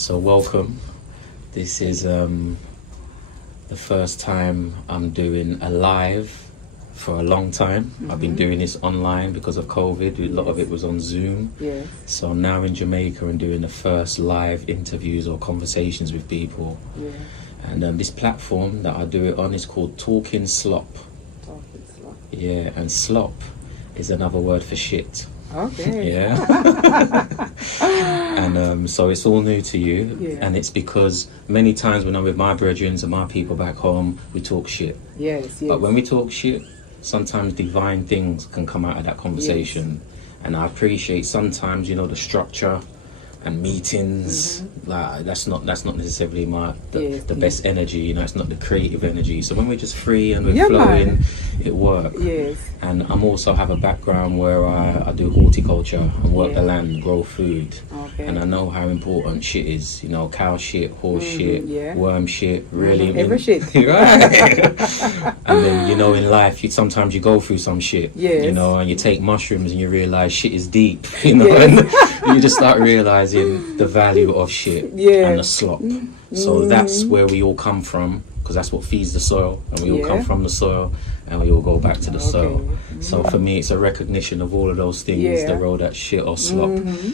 So welcome. This is the first time I'm doing a live for a long time. I've been doing this online because of COVID. A lot of it was on Zoom. Yes. So I'm now in Jamaica and doing the first live interviews or conversations with people. Yeah. And this platform that I do it on is called Talking Slop. Talking Slop. Yeah, and slop is another word for shit. Okay. Yeah. And so it's all new to you. Yeah. And it's because many times when I'm with my brethren and my people back home, we talk shit. Yes, yes. But when we talk shit, sometimes divine things can come out of that conversation. Yes. And I appreciate sometimes, the structure and meetings, like that's not necessarily the best energy, it's not the creative energy. So when we're just free and we're flowing, it works. Yes. And I'm also have a background where I do horticulture and work the land, grow food. Okay. And I know how important shit is, cow shit, horse shit, worm shit, really. Every shit. Right. And then, in life, sometimes you go through some shit, yes. And you take mushrooms and you realize shit is deep, Yes. and you just start realizing the value of shit and the slop. So that's where we all come from, because that's what feeds the soil, and we all come from the soil and we all go back to the soil. So for me, it's a recognition of all of those things, the role that shit or slop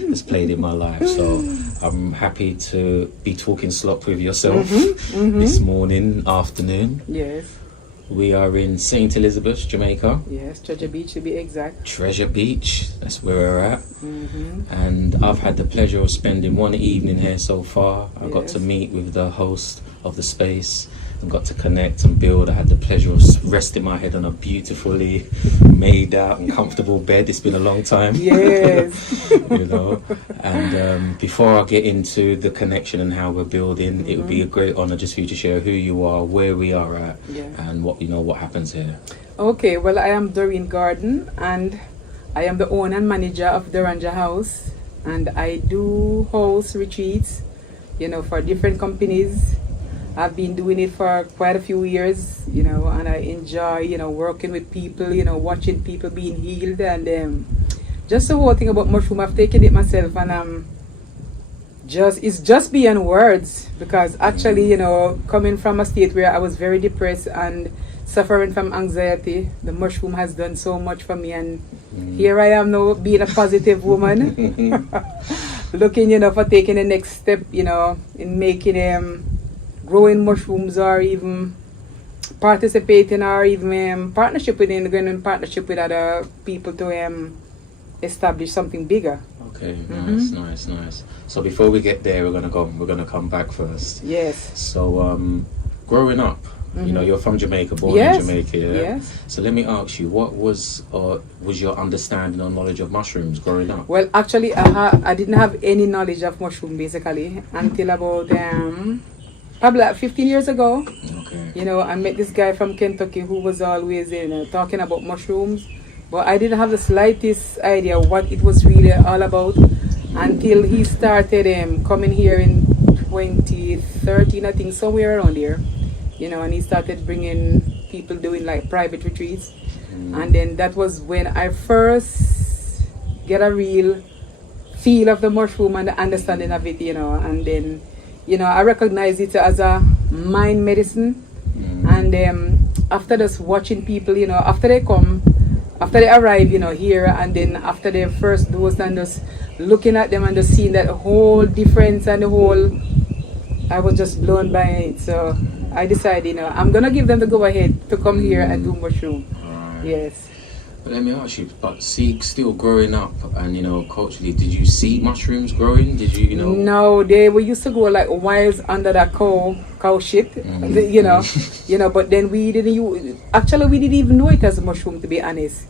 has played in my life. So I'm happy to be talking slop with yourself this morning, afternoon. Yes. We are in St. Elizabeth, Jamaica. Yes, Treasure Beach to be exact. Treasure Beach, that's where we're at. And I've had the pleasure of spending one evening here so far. I got to meet with the host of the space and got to connect and build. I had the pleasure of resting my head on a beautifully made out and comfortable bed. It's been a long time. Yes. And before I get into the connection and how we're building, it would be a great honor just for you to share who you are, where we are at, and what happens here. Okay, well, I am Doreen Garden, and I am the owner and manager of Doranja House, and I do host retreats, for different companies. I've been doing it for quite a few years, and I enjoy, working with people, watching people being healed, and just the whole thing about mushroom. I've taken it myself, and it's just beyond words, because actually, coming from a state where I was very depressed and suffering from anxiety, the mushroom has done so much for me, and here I am now being a positive woman, looking, for taking the next step, in making growing mushrooms, or even participating, or even going in partnership with other people to establish something bigger. Okay, nice. So before we get there, we're gonna come back first. Yes. So growing up, you're from Jamaica, born in Jamaica, yeah? Yes. So let me ask you, what was your understanding or knowledge of mushrooms growing up? Well, actually, I didn't have any knowledge of mushroom basically until about probably like 15 years ago. Okay. I met this guy from Kentucky who was always talking about mushrooms, but I didn't have the slightest idea what it was really all about until he started coming here in 2013, I think, somewhere around here. And he started bringing people doing like private retreats, and then that was when I first get a real feel of the mushroom and the understanding of it, and then I recognize it as a mind medicine. And after just watching people, after they arrive, here, and then after their first dose, and just looking at them and just seeing that whole difference and I was just blown by it. So I decided, I'm gonna give them the go ahead to come here and do mushroom. Right. Yes. But let me ask you, but still growing up and culturally, did you see mushrooms growing? Did you No, we used to go like wild under that cow shit, but then we didn't even know it as a mushroom, to be honest.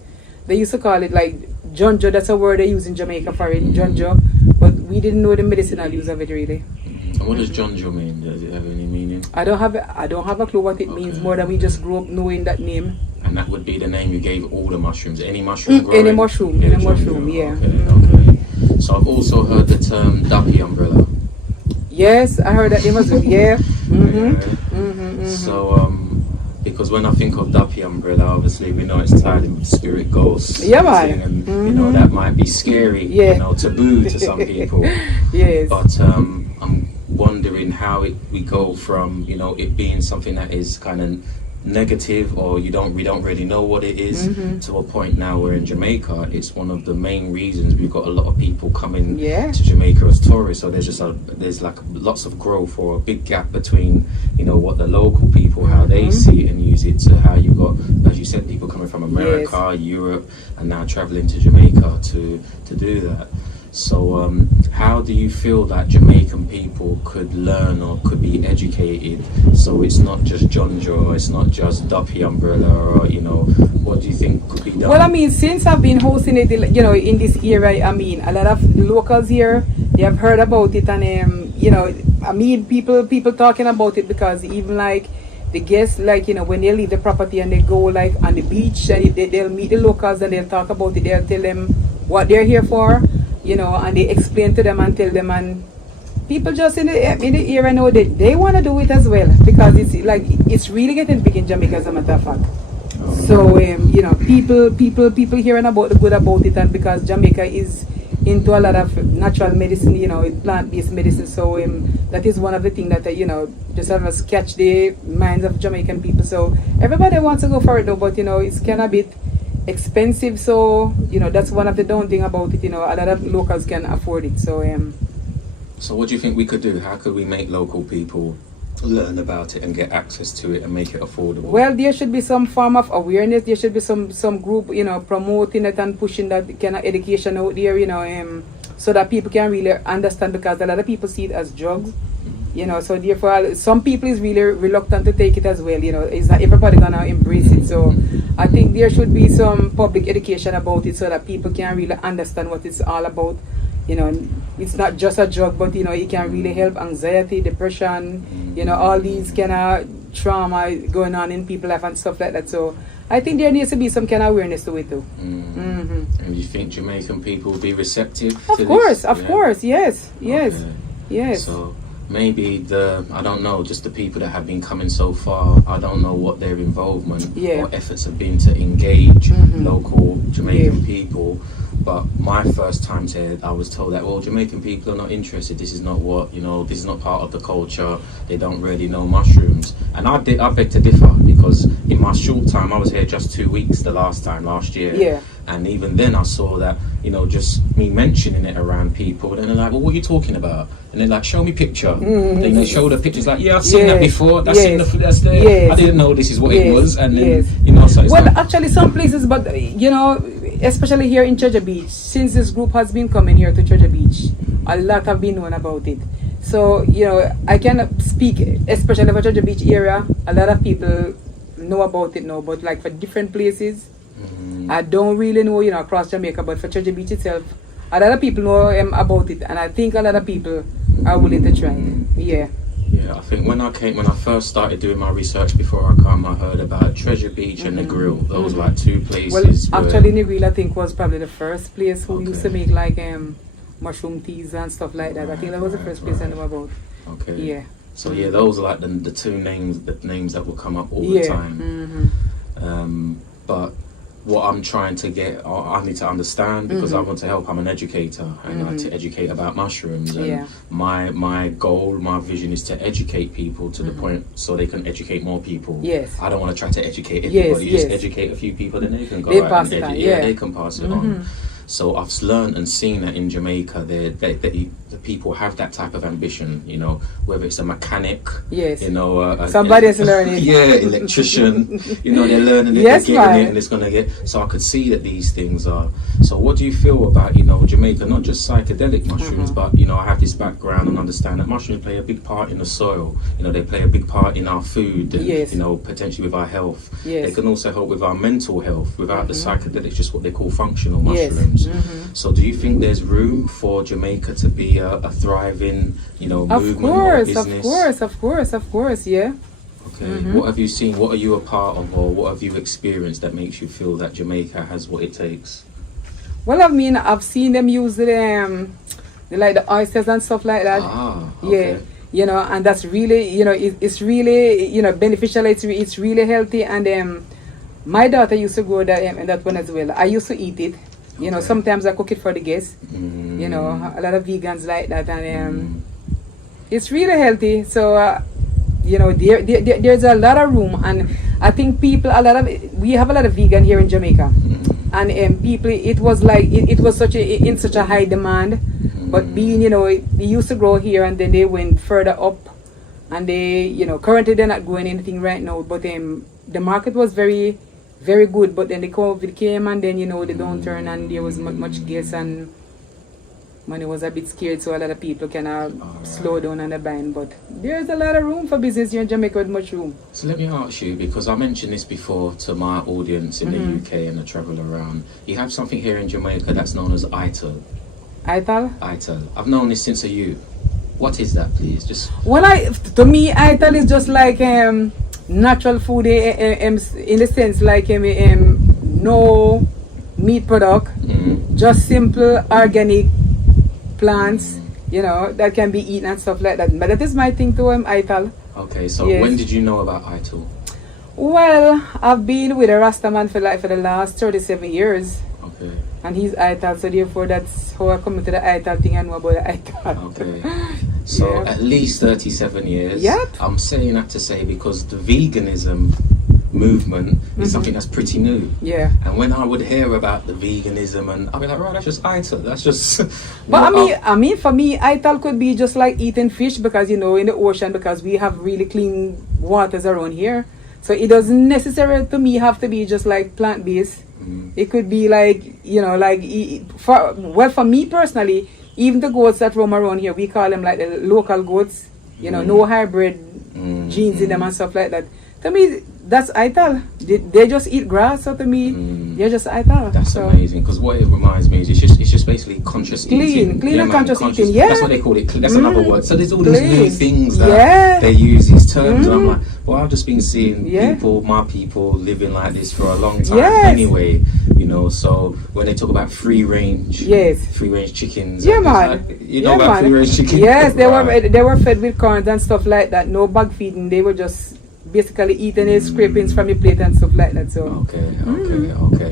They used to call it like jonjo. That's a word they use in Jamaica for it, jonjo, but we didn't know the medicinal use of it really. And what does jonjo mean? Does it have any meaning? I don't have a clue what it means, more than we just grew up knowing that name. And that would be the name you gave all the mushrooms? Any mushroom growing? Any mushroom, yeah. Okay. So I've also heard the term duppy umbrella. Yes, I heard that name as well, yeah. So, because when I think of duppy umbrella, obviously we know it's tied in with spirit ghosts. Yeah, man. And that might be scary, taboo to some people. Yes. But I'm wondering how we go from, you know, it being something that is kind of negative, or we don't really know what it is, to a point now where in Jamaica it's one of the main reasons we've got a lot of people coming to Jamaica as tourists. So there's like lots of growth, or a big gap between, you know, what the local people, how they see it and use it, to how you got, as you said, people coming from America, Europe, and now traveling to Jamaica to do that. So how do you feel that Jamaican people could learn or could be educated, so it's not just John Joe, it's not just Duppy Umbrella, or, you know, what do you think could be done? Well, I mean, since I've been hosting it, you know, in this area, I mean, a lot of locals here, they have heard about it, and you know, I mean, people talking about it, because even like the guests, like, you know, when they leave the property and they go like on the beach, and they'll meet the locals and they'll talk about it, they'll tell them what they're here for, you know, and they explain to them and tell them, and people just in the area know that they want to do it as well, because it's like, it's really getting big in Jamaica, as a matter of fact. So you know, people hearing about the good about it, and because Jamaica is into a lot of natural medicine, you know, plant-based medicine, so that is one of the things that you know, just have us catch the minds of Jamaican people. So everybody wants to go for it though, but you know, it's kind of a bit expensive, so you know, that's one of the down thing about it. You know, a lot of locals can afford it. So so what do you think we could do? How could we make local people learn about it and get access to it and make it affordable? Well, there should be some form of awareness. There should be some group, you know, promoting it and pushing that kind of education out there, you know, so that people can really understand, because a lot of people see it as drugs, you know, so therefore some people is really reluctant to take it as well, you know. It's not everybody gonna embrace it. So I think there should be some public education about it, so that people can really understand what it's all about. You know, it's not just a drug, but you know, it can really help anxiety, depression, you know, all these kind of trauma going on in people's life and stuff like that. So I think there needs to be some kind of awareness to it too. And you think Jamaican people will be receptive to this? Of course, yes. So maybe I don't know, just the people that have been coming so far, I don't know what their involvement or efforts have been to engage local Jamaican people. But my first time here, I was told that, well, Jamaican people are not interested. This is not what, you know, this is not part of the culture. They don't really know mushrooms. And I beg to differ, because in my short time, I was here just 2 weeks last year. Yeah. And even then I saw that, you know, just me mentioning it around people, and they're like, well, what are you talking about? And they're like, show me picture. Then they show the pictures, like, yeah, I've seen that before. That's in that's there. I didn't know this is what it was. And then, you know, so it's well, actually some places, but you know, especially here in Treasure Beach, since this group has been coming here to Treasure Beach, a lot have been known about it. So, you know, I can speak, especially for Treasure Beach area, a lot of people know about it now, but like for different places, I don't really know, you know, across Jamaica, but for Treasure Beach itself, a lot of people know about it, and I think a lot of people are willing to try it. Yeah, I think when I first started doing my research before I come, I heard about Treasure Beach and Negril. Those were like two places. Well, actually, Negril I think was probably the first place who used to make like mushroom teas and stuff like that. I think that was the first place I knew about. Okay. Yeah. So yeah, those are like the two names that will come up all the time. But what I'm trying to get, I need to understand, because I want to help. I'm an educator, and I like to educate about mushrooms. And my goal, my vision is to educate people to the point so they can educate more people. Yes. I don't want to try to educate everybody. Just educate a few people, then they can go out and they can pass it on. So I've learned and seen that in Jamaica, the people have that type of ambition, you know, whether it's a mechanic, you know, somebody's learning. Electrician, you know, they're learning, they're getting it, and it's going to get, so I could see that these things are. So what do you feel about, you know, Jamaica, not just psychedelic mushrooms, but, you know, I have this background and understand that mushrooms play a big part in the soil, you know, they play a big part in our food, and, you know, potentially with our health. They can also help with our mental health without the psychedelics, just what they call functional mushrooms. So do you think there's room for Jamaica to be a thriving, you know, movement or business? Of course, yeah. Okay. What have you seen? What are you a part of, or what have you experienced that makes you feel that Jamaica has what it takes? Well, I mean, I've seen them use the oysters and stuff like that. Yeah. You know, and that's really, you know, it's really, you know, beneficial. It's really healthy. And my daughter used to go that one as well. I used to eat it. You know, sometimes I cook it for the guests. You know, a lot of vegans like that, and It's really healthy. So, there's a lot of room, and I think we have a lot of vegan here in Jamaica, and people, it was like it was in such a high demand, but being, they used to grow here, and then they went further up, and they, currently they're not growing anything right now, but the market was very, very good, but then the COVID came, and then, the downturn, and there was much gas, and money was a bit scared, so a lot of people kind of slow down on the buying. But there's a lot of room for business here in Jamaica, with much room. So let me ask you, because I mentioned this before to my audience in the UK and the travel around. You have something here in Jamaica that's known as ITIL. ITIL? ITIL. I've known this since a youth. What is that, please? To me, ITIL is just like natural food in the sense like no meat product, just simple organic plants, that can be eaten and stuff like that. But that is my thing to ITIL. Okay, so when did you know about ITIL? Well, I've been with a Rasta man for the last 37 years. Okay. And he's ITIL, so therefore that's how I come into the ITIL thing and know about the ITIL. Okay. So at least 37 years. Yep. I'm saying that to say because the veganism movement is something that's pretty new. Yeah. And when I would hear about the veganism, and I'd be like, right, that's just ITIL. That's just. But I mean, for me, ITIL could be just like eating fish because in the ocean, because we have really clean waters around here. So it doesn't necessarily to me have to be just like plant based. It could be like for me personally, even the goats that roam around here, we call them like the local goats. No hybrid genes in them and stuff like that. To me, that's ITIL. They just eat grass, so to me, they're just ITIL. That's amazing, because what it reminds me is it's just basically conscious eating. Clean and conscious eating, yeah. That's what they call it. That's another word. So there's all these new things that they use these terms, and I'm like, well, I've just been seeing my people living like this for a long time anyway. So when they talk about free range chickens, man, about free range chickens. Yes, they were fed with corn and stuff like that. No bug feeding. They were just basically eating the scrapings from your plate and stuff like that. So okay.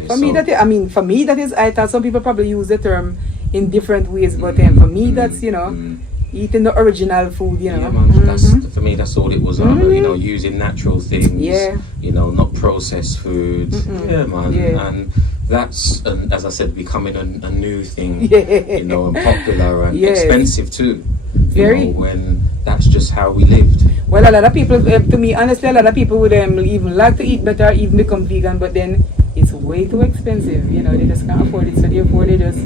For me, that is ITIL. Some people probably use the term in different ways, but for me, that's eating the original food. Yeah, man. That's for me. That's all it was. Using natural things. Yeah. Not processed foods. Yeah, man. Yeah. And that's, as I said, becoming a new thing. And popular and expensive too. When that's just how we lived. Well, a lot of people, to me, honestly, a lot of people would even like to eat better, even become vegan, but then it's way too expensive. They just can't afford it, so therefore they just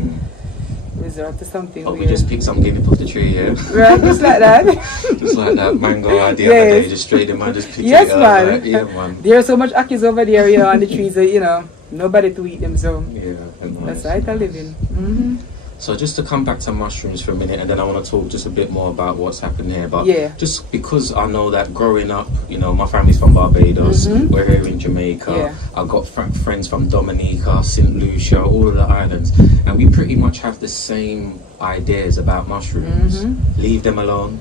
resort to something. We just pick some guinea off the tree, yeah? Right, just like that. Just like that mango idea the other day, just straight in, man, just pick it up. Man. Like, yeah, man. There's so much akis over there, on the trees, nobody to eat them, so nice. That's ITIL living. So just to come back to mushrooms for a minute, and then I want to talk just a bit more about what's happened here. But just because I know that growing up, my family's from Barbados, we're here in Jamaica. I've got friends from Dominica, St. Lucia, all of the islands, and we pretty much have the same ideas about mushrooms. Leave them alone.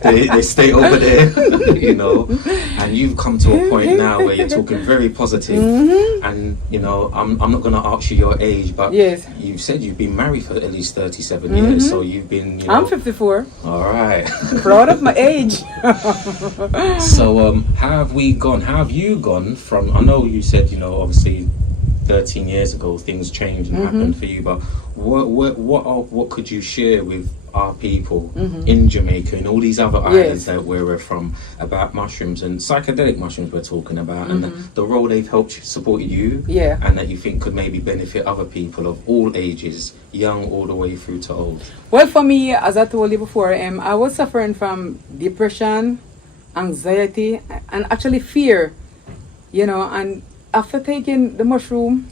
They stay over there, and you've come to a point now where you're talking very positive, and I'm not going to ask you your age, but you've said you've been married for at least 37 years, so you've been, I'm 54. All right. Proud of my age. So how have you gone from, I know you said, obviously 13 years ago things changed and happened for you, but what could you share with our people in Jamaica and all these other islands that where we're from about mushrooms and psychedelic mushrooms we're talking about, and the role they've helped supported you, and that you think could maybe benefit other people of all ages, young all the way through to old? Well, for me, as I told you before, I was suffering from depression, anxiety, and actually fear, and after taking the mushroom,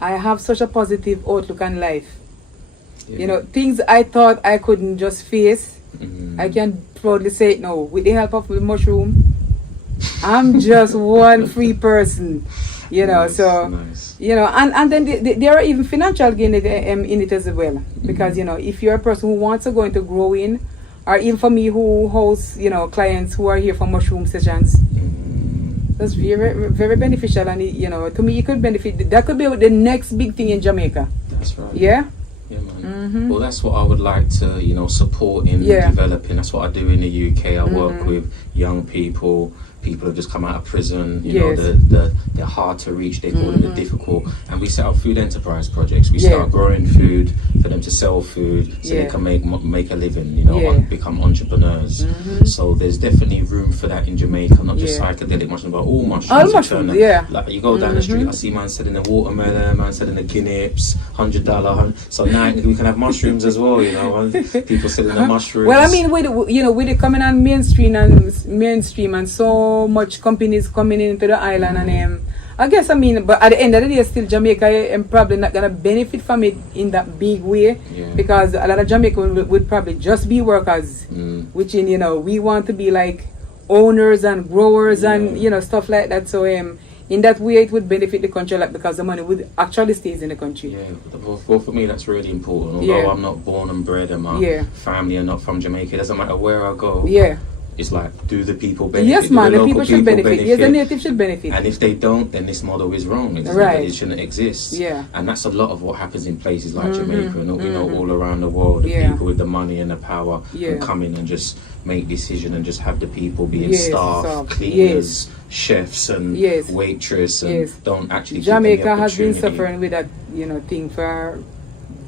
I have such a positive outlook on life. Things I thought I couldn't just face, I can proudly say it now. With the help of the mushroom, I'm just one free person. Nice, so nice. And then there are even financial gain in it as well, because if you're a person who wants to go into growing, or even for me who hosts clients who are here for mushroom sessions, that's very, very beneficial, and to me it could benefit. That could be the next big thing in Jamaica. That's right. Yeah, man. Well, that's what I would like to, support in developing. That's what I do in the UK. I work with young people who just come out of prison. They're hard to reach. They call them difficult. And we set up food enterprise projects. We start growing food for them to sell food, so they can make a living. Become entrepreneurs. So there's definitely room for that in Jamaica. Not just psychedelic mushrooms, but all mushrooms. Like you go down the street, I see man selling the watermelon, man selling the guineps, $100. So now we can have mushrooms as well. People selling the mushrooms. Well, I mean, with it coming on mainstream and so much companies coming into the island, and I guess, but at the end of the day, still Jamaica am probably not gonna benefit from it in that big way, because a lot of Jamaicans would probably just be workers, which we want to be like owners and growers and stuff like that. So in that way, it would benefit the country, like, because the money would actually stays in the country. Well, for me, that's really important. Although I'm not born and bred, and my family are not from Jamaica, it doesn't matter where I go. It's like, do the people benefit? Yes, man, the people should benefit. Yes, the native should benefit. And if they don't, then this model is wrong. It shouldn't exist. And that's a lot of what happens in places like Jamaica, and all around the world. The people with the money and the power can come in and just make decisions and just have the people being staff, cleaners, chefs and waitress, and don't actually. Jamaica has been suffering with that thing for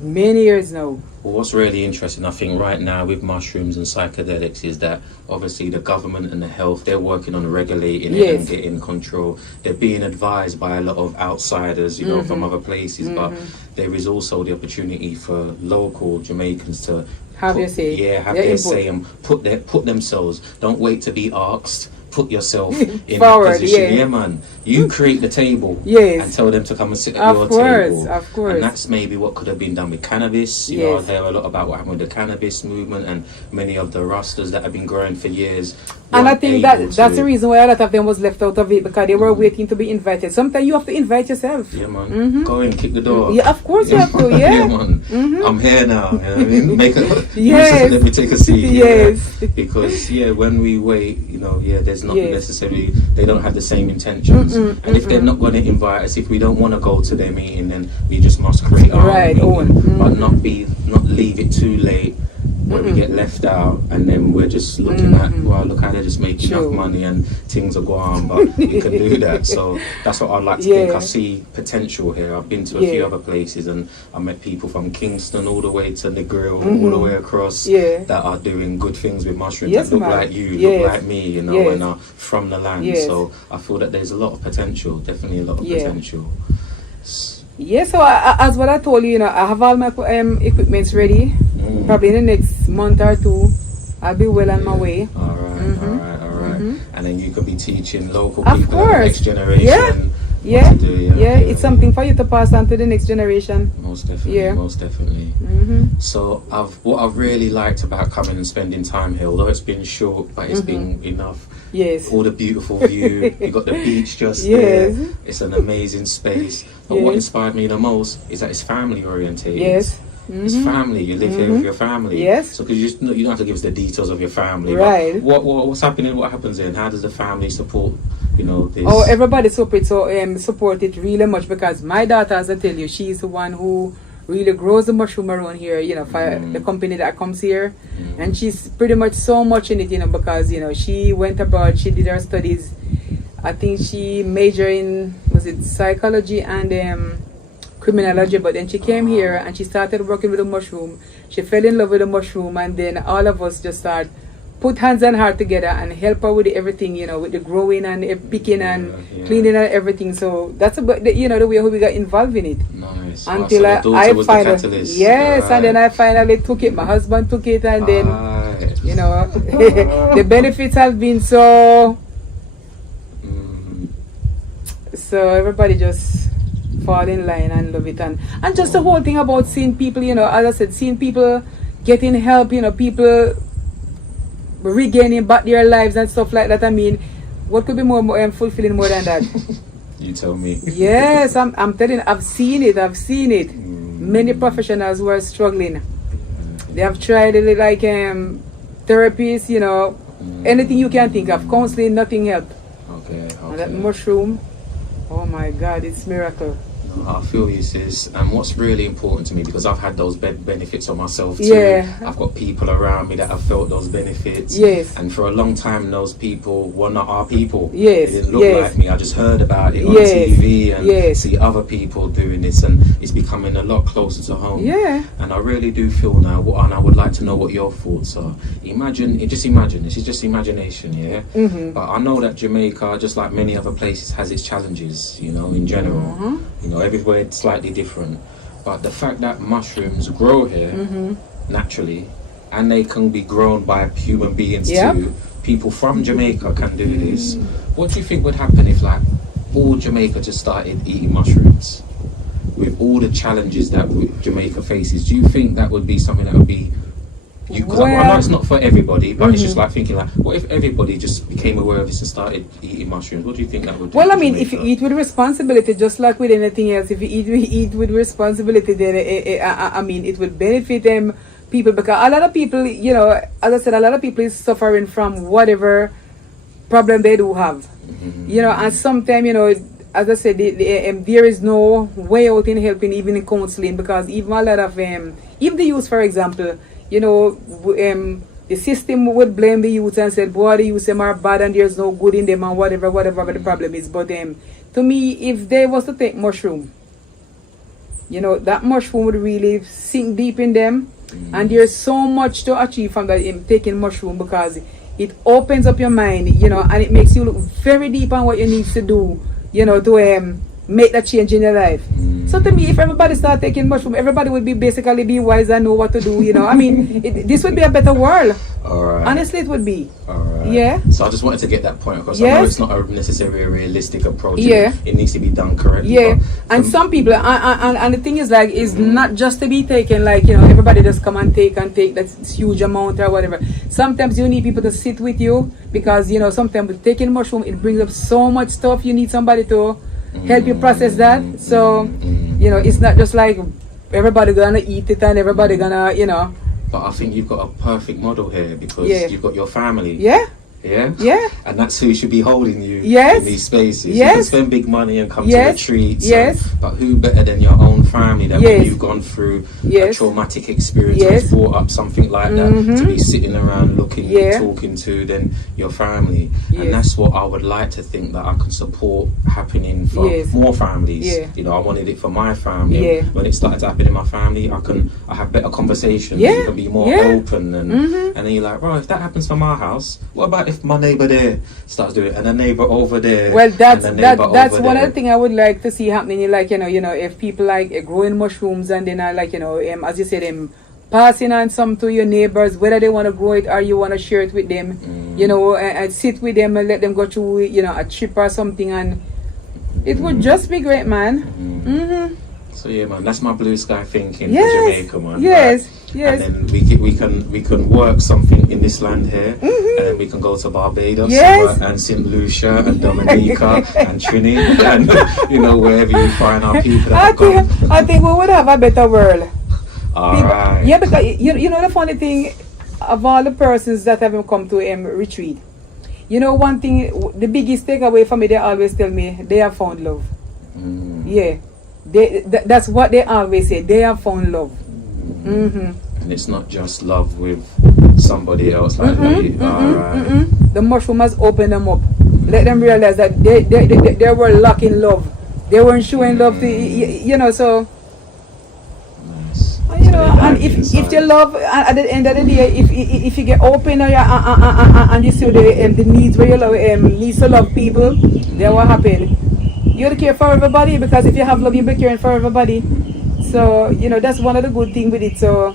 many years now. Well, what's really interesting, I think, right now with mushrooms and psychedelics is that obviously the government and the health, they're working on regulating it and getting control. They're being advised by a lot of outsiders, from other places, but there is also the opportunity for local Jamaicans to have their say. Have their say and put themselves. Don't wait to be asked. Put yourself in forward, that position. Man. You create the table and tell them to come and sit at your table. Of course. And that's maybe what could have been done with cannabis. I hear a lot about what happened with the cannabis movement, and many of the rastas that have been growing for years. And I think that's the reason why a lot of them was left out of it, because they were waiting to be invited. Sometimes you have to invite yourself. Yeah, man. Go in, kick the door. Yeah, of course you have to. Yeah, man. I'm here now. You know what I mean? Let me take a seat. Because when we wait, there's not necessarily, they don't have the same intentions. And if they're not going to invite us, if we don't want to go to their meeting, then we just must create our own meeting, but not leave it too late where we get left out, and then we're just looking at, look how they're just making enough money and things are going, but you can do that. So that's what I'd like to think. I see potential here. I've been to a few other places, and I met people from Kingston all the way to Negril, all the way across, that are doing good things with mushrooms, that look like you, look like me, and are from the land. So I feel that there's a lot of potential, definitely a lot of potential. So as what I told you, I have all my equipments ready. Probably in the next month or two, I'll be well on my way. All right. And then you could be teaching local people, the next generation. It's something for you to pass on to the next generation. Most definitely. So what I've really liked about coming and spending time here, although it's been short, but it's been enough. All the beautiful view. You got the beach just there. It's an amazing space. But what inspired me the most is that it's family orientated. It's family. You live here with your family. So because you don't have to give us the details of your family. But what's happening? What happens then? How does the family support? This. Oh, everybody support it really much, because my daughter, as I tell you, she's the one who really grows the mushroom around here. For the company that comes here, and she's pretty much so much in it. Because she went abroad, she did her studies. I think she majored in psychology and criminology, but then she came here and she started working with the mushroom. She fell in love with the mushroom, and then all of us just put hands and heart together and help her with everything, with the growing and the picking and cleaning and everything. So that's about the way how we got involved in it. Nice. Until I finally, and then I finally took it. My husband took it, and then the benefits have been so everybody just fall in line and love it, and just the whole thing about seeing people, as I said, seeing people getting help, people regaining back their lives and stuff like that. I mean, what could be more fulfilling more than that? You tell me. Yes, I'm telling you, I've seen it. Many professionals who are struggling, they have tried like therapies, anything you can think of, counseling, nothing helped. Okay. And that mushroom, oh my God, it's miracle. I feel you, sis. And what's really important to me, because I've had those benefits on myself too. Yeah. I've got people around me that have felt those benefits. Yes. And for a long time, those people were not our people. Yes. They didn't look Yes. like me. I just heard about it on Yes. TV and Yes. see other people doing this, and it's becoming a lot closer to home. Yeah. And I really do feel now, and I would like to know what your thoughts are. Just imagine, this is just imagination, yeah? Mm-hmm. But I know that Jamaica, just like many other places, has its challenges, you know, in general. Mm-hmm. You know, everywhere it's slightly different. But the fact that mushrooms grow here Mm-hmm. naturally, and they can be grown by human beings Yep. too, people from Jamaica can do this. What do you think would happen if, like, all Jamaica just started eating mushrooms? With all the challenges that Jamaica faces, do you think that would be something that would be... Because I know it's not for everybody, but it's just like thinking, like, what if everybody just became aware of this and started eating mushrooms? What do you think that would do? Well, to I mean, if you Jamaica? eat with responsibility, just like with anything else, if you eat with responsibility, then I mean, it would benefit them people, because a lot of people, you know, as I said, a lot of people is suffering from whatever problem they do have, you know, and sometimes, you know, as I said, there is no way out in helping, even in counseling, because even a lot of even the youth, for example, you know, the system would blame the youth and said, boy, the youth them are bad and there's no good in them and whatever the problem is. But to me, if they was to take mushroom, you know, that mushroom would really sink deep in them. And there's so much to achieve from that taking mushroom, because it opens up your mind, you know, and it makes you look very deep on what you need to do, you know, to make that change in your life. So to me, if everybody start taking mushroom, everybody would basically be wise and know what to do, you know. I mean, this would be a better world. All right. Honestly, it would be. All right. Yeah. So I just wanted to get that point across. I know it's not necessarily a realistic approach. Yeah. It needs to be done correctly. Yeah. And some people, and the thing is, like, it's not just to be taken, like, you know, everybody just come and take that huge amount or whatever. Sometimes you need people to sit with you, because, you know, sometimes with taking mushroom, it brings up so much stuff. You need somebody to help you process that. So, you know, it's not just like everybody gonna eat it and everybody gonna, you know. But I think you've got a perfect model here, because you've got your family. Yeah. Yeah? Yeah. And that's who should be holding you Yes. in these spaces. Yes. You can spend big money and come to Yes. retreats. Yes. But who better than your own family, that Yes. when you've gone through a Yes. traumatic experience Yes. that's brought up something like that, to be sitting around looking and talking to, than your family. Yes. And that's what I would like to think that I can support happening for more families. Yeah. You know, I wanted it for my family. Yeah. When it started to happen in my family, I have better conversations. Yeah. You can be more open, and then you're like, right, if that happens for my house, what about if my neighbour there starts doing it, and the neighbour over there? Well, that's and the neighbour that's over one there? of the things I would like to see happening. Like, you know, if people like growing mushrooms, and then like, you know, as you said, passing on some to your neighbors, whether they want to grow it or you want to share it with them, you know, and sit with them and let them go through, you know, a trip or something, and it would just be great, man. So yeah, man, that's my blue sky thinking Yes. for Jamaica, man. Yes. Right? Yes. And then we can work something in this land here, and then we can go to Barbados Yes. and St Lucia and Dominica and Trinidad, and you know, wherever you find our people that come. I think we would have a better world. All right. Yeah, because you know the funny thing, of all the persons that have come to retreat, you know, one thing, the biggest takeaway for me, they always tell me they have found love. Yeah, that's what they always say. They have found love. And it's not just love with somebody else, like The mushroom has opened them up. Let them realize that they were lacking love. They weren't showing love to you know. So you know, and if you love, at the end of the day, if you get open and you see the needs where you love, needs to love people, then what happen? You'll care for everybody, because if you have love, you'll be caring for everybody. So, you know, that's one of the good things with it. So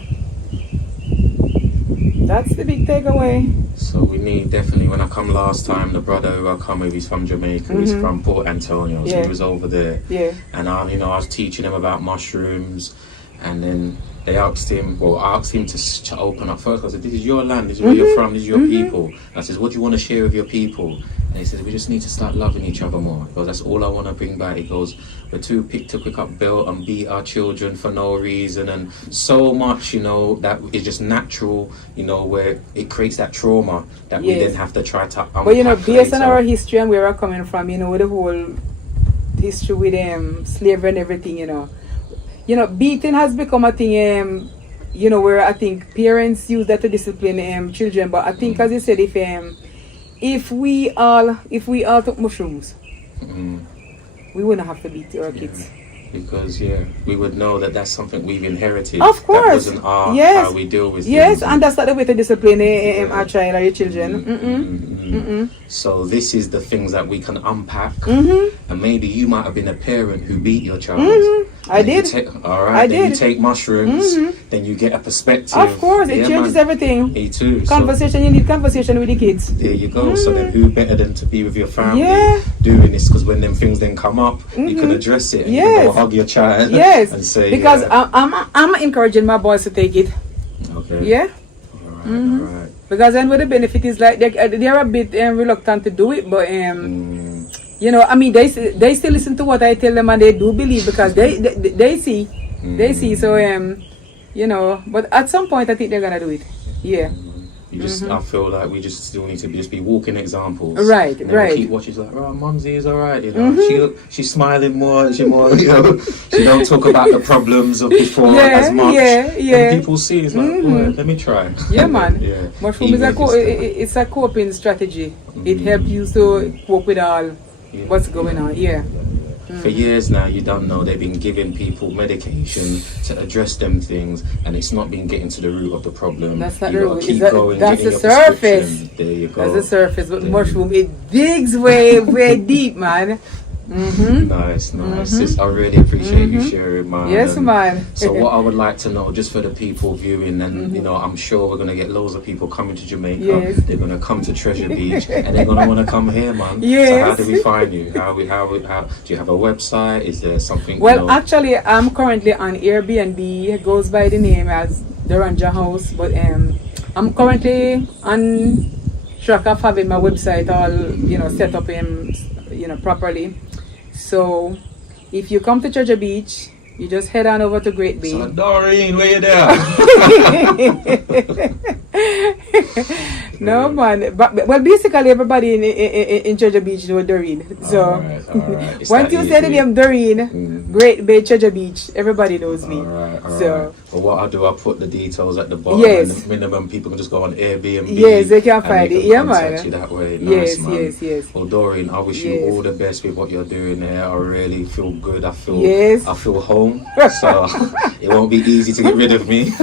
that's the big takeaway. So we need definitely, when I come last time, the brother who I come with, he's from Jamaica, he's from Port Antonio, so he was over there. Yeah. And I was teaching him about mushrooms, and then they asked him, I asked him to open up first. I said, this is your land, this is where you're from, this is your people. I said, what do you want to share with your people? And he said, we just need to start loving each other more. Because that's all I want to bring back. He goes, we're too quick to pick up belt and beat our children for no reason. And so much, you know, that is just natural, you know, where it creates that trauma that we then have to try to unpack. But, you know, based on later. our history and where we're coming from, you know, the whole history with slavery and everything, beating has become a thing, where I think parents use that to discipline children. But I think, as you said, if we all took mushrooms, we wouldn't have to beat our kids. Because we would know that that's something we've inherited. Of course, that wasn't how we deal with things. And that's not the way to discipline our child or your children. So this is the things that we can unpack, and maybe you might have been a parent who beat your child. I did. You take mushrooms, then you get a perspective. Of course, it changes everything. Me too. Conversation, you need conversation with the kids. There you go. So then who better than to be with your family doing this? Because when them things then come up, you can address it. And you can go hug your child and say, because I'm encouraging my boys to take it. Okay. Yeah. All right. Because then what the benefit is, like, they're a bit reluctant to do it, but they still listen to what I tell them, and they do believe, because they see. So but at some point I think they're gonna do it. Yeah. You just, I feel like we just still need to be walking examples. Right. Keep watching. She's like, oh, Mumsy is alright, she's smiling more. She don't talk about the problems of before as much. And people see it's like, boy, let me try. Yeah, man. Mushroom is a coping strategy. It helps you to cope with all what's going on. Yeah. For years now, you don't know, they've been giving people medication to address them things, and it's not been getting to the root of the problem. That's not you the gotta root. keep going, That's the your surface. There you go. That's the surface. But mushroom, it digs way deep, man. Nice. Sis, I really appreciate you sharing, man. Yes, man. So what I would like to know, just for the people viewing, and I'm sure we're going to get loads of people coming to Jamaica. Yes. They're going to come to Treasure Beach, and they're going to want to come here, man. Yes. So how do we find you? How do you have a website? Is there something? Well, actually, I'm currently on Airbnb. It goes by the name as Doranja House, but I'm currently on track of having my website all set up properly. So if you come to Treasure Beach, you just head on over to Great Bay. So Doreen, where you there? No, man. But basically everybody in Treasure Beach knows Doreen. So all right. once you say the name Doreen, Great Bay, Treasure Beach, everybody knows me. All right. Well, what I'll do, I'll put the details at the bottom. Yes. And the minimum people can just go on Airbnb. Yes, they can find it. Yeah, man. You that way. Nice, Yes. Well, Doreen, I wish you all the best with what you're doing there. I really feel good. I feel home. So it won't be easy to get rid of me.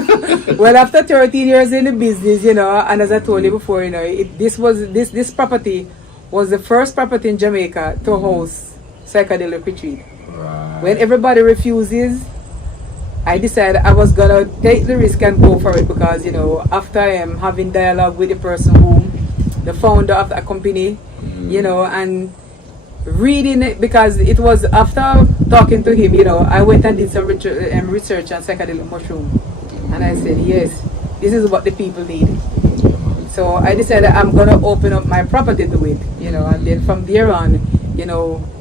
Well, after 13 years in the business, and as I told you before, this property was the first property in Jamaica to host psychedelic retreat. Right. When everybody refuses, I decided I was gonna take the risk and go for it, because after having dialogue with the person the founder of the company, and reading it, because it was after talking to him, I went and did some research on psychedelic mushroom, and I said, yes, this is what the people need. So I decided I'm gonna open up my property to it, and then from there on,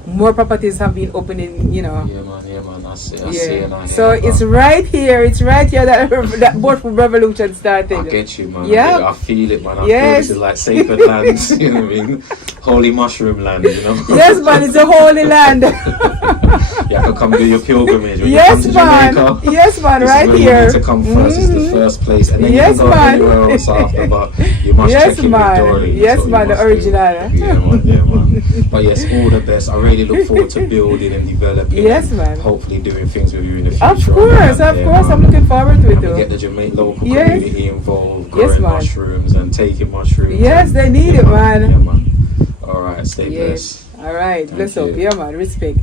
more properties have been opening, Yeah, man. I see and I hear. So it's right here that mushroom revolution started. I get you, man. Yeah. I feel it, man. I feel this is like sacred lands, you know what I mean? Holy mushroom land, Yes, man, it's a holy land. You have to come do your pilgrimage when yes, you come to man. Jamaica. Yes, man, this right is here. You need to come first. It's the first place, and then yes, you can go man. anywhere else after. But you must check it with Doreen. Yes, man, the original. Yeah, man. But yes, all the best. I really look forward to building and developing. Yes, man. Hopefully doing things with you in the future. Of course. I'm looking forward to it too. Get the Jamaican local community involved, growing mushrooms and taking mushrooms. Yes, they need it, man. Yeah, man. All right, stay blessed. All right, bless up. Yeah, man. Respect.